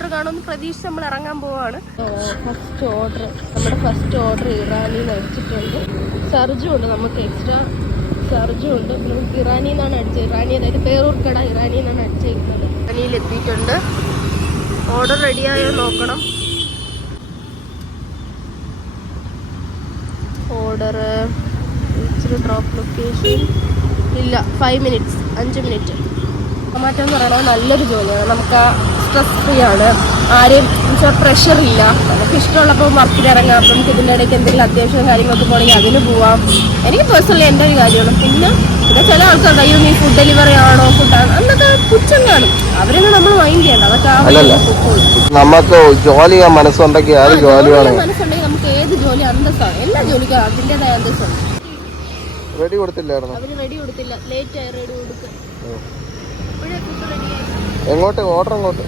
Order കാണുമെന്ന് പ്രതീക്ഷിച്ച് നമ്മൾ ഇറങ്ങാൻ പോവാണ്. നമ്മുടെ ഫസ്റ്റ് ഓർഡർ ഇറാനിൽ നിന്ന് അടിച്ചിട്ടുണ്ട്. സർജും ഉണ്ട്, നമുക്ക് എക്സ്ട്രാ സർജും ഉണ്ട്. നമുക്ക് ഇറാനിൽ നിന്നാണ് അടിച്ചത്. ഇറാനി അതായത് പേരൂർക്കട ഇറാനിൽ നിന്നാണ് അടിച്ചിരിക്കുന്നത്. ഇറാനിയിൽ എത്തിയിട്ടുണ്ട്. ഓർഡർ റെഡിയായോ നോക്കണം. ഓർഡർ ഇച്ചിരി ഡ്രോപ്പ് ലൊക്കേഷൻ ഇല്ല, 5 മിനിറ്റ്സ് 5 മിനിറ്റ്. ടൊമാറ്റോ എന്ന് പറയുന്നത് നല്ലൊരു ജോലിയാണ്. നമുക്ക് സ്ട്രെസ് ഫ്രീ ആണ്. ആരെയും പ്രഷർ ഇല്ല. നമുക്ക് ഇഷ്ടമുള്ളപ്പോൾ വർക്കിൽ ഇറങ്ങാം. നമുക്ക് ഇതിൻ്റെ ഇടയ്ക്ക് എന്തെങ്കിലും അത്യാവശ്യം കാര്യങ്ങളൊക്കെ പോകണമെങ്കിൽ അതിന് പോവാം. എനിക്ക് പേഴ്സണലി എൻ്റെ ഒരു കാര്യമാണ്. പിന്നെ ചില ആൾക്കാരുടെ അയ്യോ നീ ഫുഡ് ഡെലിവറി ആണോ ഫുഡാണ് അന്നൊക്കെ പുച്ഛം കാണും. അവരൊന്നും നമ്മൾ മൈൻഡ് ചെയ്യണ്ട. അതൊക്കെ നമുക്ക് ജോലി ചെയ്യാൻ മനസ്സുണ്ടെങ്കിൽ മനസ്സുണ്ടെങ്കിൽ നമുക്ക് ഏത് ജോലി അന്തസ്സാണ്. എല്ലാ ജോലിക്കും അതിൻ്റെതായ അന്തസ്സാണ്. റെഡി കൊടുത്തില്ലായിരുന്നു. അവര് റെഡി കൊടുത്തില്ല, ലേറ്റ് ആയി റെഡി കൊടുക്കുക. എങ്ങോട്ട് ഓർഡർ? അങ്ങോട്ട്